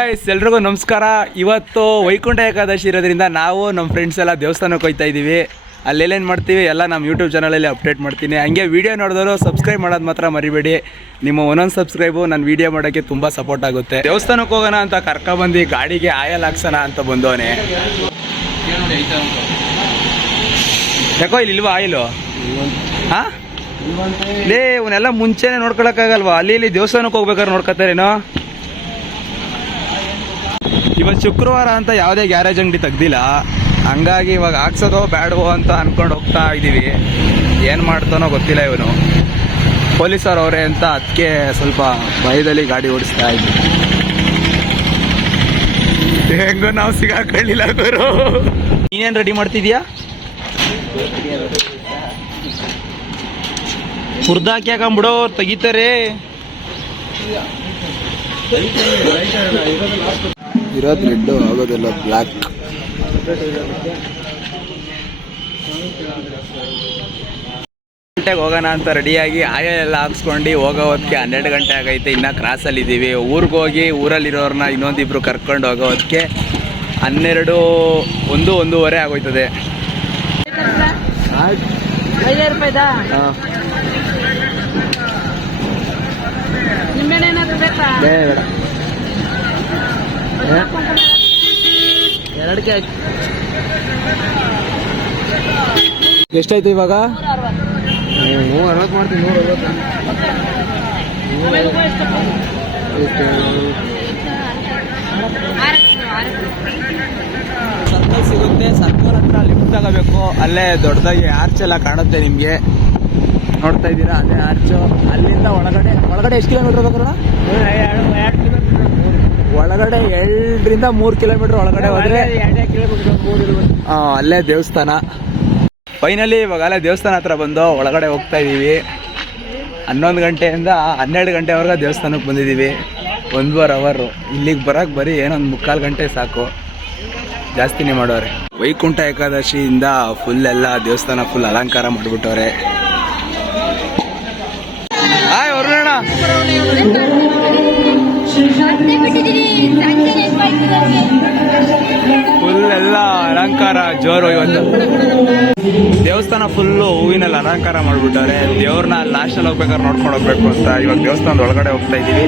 ಎಲ್ರಿಗೂ ನಮಸ್ಕಾರ. ಇವತ್ತು ವೈಕುಂಠ ಏಕಾದಶಿ ಇರೋದ್ರಿಂದ ನಾವು ನಮ್ಮ ಫ್ರೆಂಡ್ಸ್ ಎಲ್ಲ ದೇವಸ್ಥಾನಕ್ಕೆ ಹೋಗ್ತಾ ಇದ್ದೀವಿ. ಅಲ್ಲೆಲ್ಲೇನು ಮಾಡ್ತೀವಿ ಎಲ್ಲ ನಮ್ಮ ಯೂಟ್ಯೂಬ್ ಚಾನಲಲ್ಲಿ ಅಪ್ಡೇಟ್ ಮಾಡ್ತೀನಿ. ಹಂಗೆ ವೀಡಿಯೋ ನೋಡಿದವರು ಸಬ್ಸ್ಕ್ರೈಬ್ ಮಾಡೋದು ಮಾತ್ರ ಮರಿಬೇಡಿ. ನಿಮ್ಮ ಒಂದೊಂದು ಸಬ್ಸ್ಕ್ರೈಬು ನನ್ನ ವೀಡಿಯೋ ಮಾಡೋಕ್ಕೆ ತುಂಬ ಸಪೋರ್ಟ್ ಆಗುತ್ತೆ. ದೇವಸ್ಥಾನಕ್ಕೆ ಹೋಗೋಣ ಅಂತ ಕರ್ಕೊಬಂದು ಗಾಡಿಗೆ ಆಯಲ್ ಹಾಕ್ಸೋಣ ಅಂತ ಬಂದವನೇ. ಯಾಕೋ ಇಲ್ವಾ ಆಯಿಲು? ಹಾಂ ಲೇ ಇವನ್ನೆಲ್ಲ ಮುಂಚೆನೇ ನೋಡ್ಕೊಳಕ್ಕಾಗಲ್ವಾ? ಅಲ್ಲಿ ದೇವಸ್ಥಾನಕ್ಕೆ ಹೋಗ್ಬೇಕಾದ್ರೆ ನೋಡ್ಕೊತಾರೇನೋ. ಇವತ್ತು ಶುಕ್ರವಾರ ಅಂತ ಯಾವುದೇ ಗ್ಯಾರೇಜ್ ಅಂಗಡಿ ತೆಗ್ದಿಲ್ಲ, ಹಂಗಾಗಿ ಇವಾಗ ಹಾಕ್ಸೋದೋ ಬೇಡವೋ ಅಂತ ಅಂದ್ಕೊಂಡು ಹೋಗ್ತಾ ಇದ್ದೀವಿ. ಏನು ಮಾಡ್ತಾನೋ ಗೊತ್ತಿಲ್ಲ ಇವನು. ಪೊಲೀಸರು ಅವರೇ ಅಂತ ಅದಕ್ಕೆ ಸ್ವಲ್ಪ ಭಯದಲ್ಲಿ ಗಾಡಿ ಓಡಿಸ್ತಾ ಇದ್ದೀವಿ. ಹೆಂಗೋ ನಾವು ಸಿಗಾಕೊಳ್ಳಿಲ್ಲ ಗುರು. ನೀನೇನು ರೆಡಿ ಮಾಡ್ತಿದ್ಯಾ? ಹುರ್ದಾಕಿ ಹಾಕೊಂಬಿಡೋ, ತೆಗಿತಾರೆ. ಇರೋದು ರೆಡ್ಡು, ಆಗೋದೆಲ್ಲ ಬ್ಲ್ಯಾಕ್. ಗಂಟೆಗೆ ಹೋಗೋಣ ಅಂತ ರೆಡಿಯಾಗಿ ಆಯೆಲ್ಲ ಹಾಕ್ಸ್ಕೊಂಡು ಹೋಗೋ ಹೊತ್ತಿಗೆ 12 ಗಂಟೆ ಆಗೈತೆ. ಇನ್ನೂ ಕ್ರಾಸಲ್ಲಿದ್ದೀವಿ. ಊರಿಗೆ ಹೋಗಿ ಊರಲ್ಲಿರೋರನ್ನ ಇನ್ನೊಂದಿಬ್ರು ಕರ್ಕೊಂಡು ಹೋಗೋ ಹೊತ್ತಿಗೆ 1:30 ಆಗೋಯ್ತದೆ. ಎರಡಕ್ಕೆ ಎಷ್ಟಾಯ್ತು ಇವಾಗ? 160 ಮಾಡ್ತೀನಿ. 160 ಸರ್ಕಲ್ ಸಿಗುತ್ತೆ. ಸರ್ಕಲ್ ಹತ್ರ ಲಿಫ್ಟ್ ತಗೋಬೇಕು. ಅಲ್ಲೇ ದೊಡ್ಡದಾಗಿ ಆರ್ಚ್ ಎಲ್ಲ ಕಾಣುತ್ತೆ ನಿಮಗೆ, ನೋಡ್ತಾ ಇದ್ದೀರಾ? ಅದೇ ಆರ್ಚು. ಅಲ್ಲಿಂದ ಒಳಗಡೆ ಎಷ್ಟು ಕಿಲೋಮೀಟರ್ ಹೋಗ್ಬೇಕಲ್ಲ? ಒಳಗಡೆ 2 3 ಕಿಲೋಮೀಟರ್ ಒಳಗಡೆ ಹೋದ್ರೆ ಅಲ್ಲೇ ದೇವಸ್ಥಾನ. ಫೈನಲಿ ಇವಾಗ ಅಲ್ಲೇ ದೇವಸ್ಥಾನ ಹತ್ರ ಬಂದು ಒಳಗಡೆ ಹೋಗ್ತಾ ಇದ್ದೀವಿ. 11 ಗಂಟೆಯಿಂದ 12 ಗಂಟೆವರೆಗೆ ದೇವಸ್ಥಾನಕ್ಕೆ ಬಂದಿದ್ದೀವಿ. 1.5 ಅವರ್. ಇಲ್ಲಿಗೆ ಬರೋಕ್ಕೆ ಬರೀ ಏನೊಂದು 3/4 ಗಂಟೆ ಸಾಕು, ಜಾಸ್ತಿನೇ ಮಾಡೋರೆ. ವೈಕುಂಠ ಏಕಾದಶಿಯಿಂದ ಫುಲ್ ಎಲ್ಲ ದೇವಸ್ಥಾನ ಫುಲ್ ಅಲಂಕಾರ ಮಾಡಿಬಿಟ್ಟವ್ರೆ. ಹಾಯ್ ವರ್ಣಣ್ಣ. ಫುಲ್ ಎಲ್ಲ ಅಲಂಕಾರ ಜೋರು. ಇವತ್ತು ದೇವಸ್ಥಾನ ಫುಲ್ಲು ಹೂವಿನಲ್ಲಿ ಅಲಂಕಾರ ಮಾಡ್ಬಿಟ್ಟವ್ರೆ. ದೇವ್ರನ್ನ ಲಾಸ್ಟಲ್ಲಿ ಹೋಗ್ಬೇಕಾದ್ರೆ ನೋಡ್ಕೊಂಡು ಹೋಗ್ಬೇಕು ಅಂತ ಇವಾಗ ದೇವಸ್ಥಾನದ ಒಳಗಡೆ ಹೋಗ್ತಾ ಇದ್ದೀವಿ.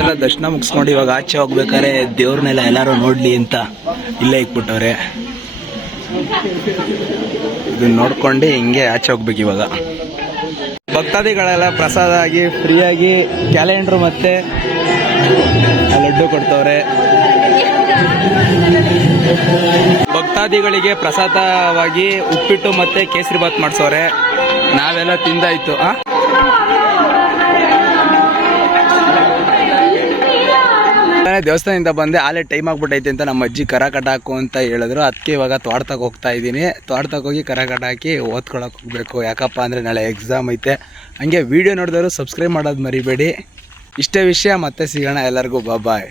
ಎಲ್ಲ ದರ್ಶನ ಮುಗಿಸ್ಕೊಂಡು ಇವಾಗ ಆಚೆ ಹೋಗ್ಬೇಕಾದ್ರೆ ದೇವ್ರನ್ನೆಲ್ಲ ಎಲ್ಲರೂ ನೋಡ್ಲಿ ಅಂತ ಇಲ್ಲೇ ಇಕ್ಬಿಟ್ಟವ್ರೆ. ಇದನ್ನ ನೋಡ್ಕೊಂಡು ಹಿಂಗೆ ಆಚೆ ಹೋಗ್ಬೇಕು. ಇವಾಗ ಭಕ್ತಾದಿಗಳೆಲ್ಲ ಪ್ರಸಾದ ಆಗಿ ಫ್ರೀಯಾಗಿ ಕ್ಯಾಲೆಂಡ್ರು ಮತ್ತೆ ಲಡ್ಡು ಕೊಡ್ತವ್ರೆ. ಭಕ್ತಾದಿಗಳಿಗೆ ಪ್ರಸಾದವಾಗಿ ಉಪ್ಪಿಟ್ಟು ಮತ್ತೆ ಕೇಸರಿ ಬಾತ್ ಮಾಡ್ಸವ್ರೆ. ನಾವೆಲ್ಲ ತಿಂದಾಯ್ತು. ದೇವಸ್ಥಾನದಿಂದ ಬಂದೆ, ಆಲೇ ಟೈಮ್ ಆಗ್ಬಿಟ್ಟೈತೆ ಅಂತ ನಮ್ಮ ಅಜ್ಜಿ ಕರ ಕಟಾಕು ಅಂತ ಹೇಳಿದ್ರು. ಅದಕ್ಕೆ ಇವಾಗ ತೋಟದಾಗ ಹೋಗ್ತಾ ಇದ್ದೀನಿ. ತೋಟದಾಗ ಹೋಗಿ ಕರ ಕಟಾಕಿ ಓದ್ಕೊಳಕ್ಕೆ ಹೋಗ್ಬೇಕು. ಯಾಕಪ್ಪ ಅಂದರೆ ನಾಳೆ ಎಕ್ಸಾಮ್ ಐತೆ. ಹಂಗೆ ವೀಡಿಯೋ ನೋಡಿದವರು ಸಬ್ಸ್ಕ್ರೈಬ್ ಮಾಡೋದು ಮರಿಬೇಡಿ. ಇಷ್ಟೇ ವಿಷಯ. ಮತ್ತೆ ಸಿಗೋಣ. ಎಲ್ಲರಿಗೂ ಬಾಯ್.